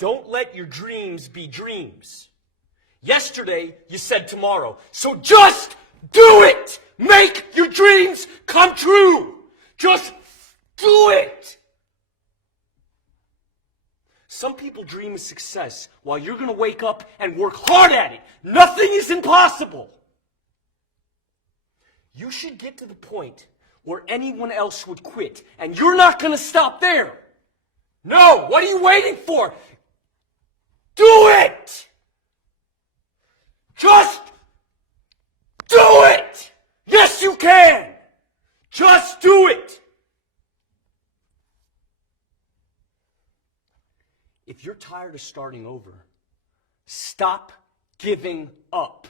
Don't let your dreams be dreams. Yesterday, you said tomorrow. So just do it! Make your dreams come true! Just do it! Some people dream of success while you're going to wake up and work hard at it. Nothing is impossible. You should get to the point where anyone else would quit, and you're not going to stop there. No, what are you waiting for? Do it! Just do it! Yes, you can! Just do it! If you're tired of starting over, stop giving up.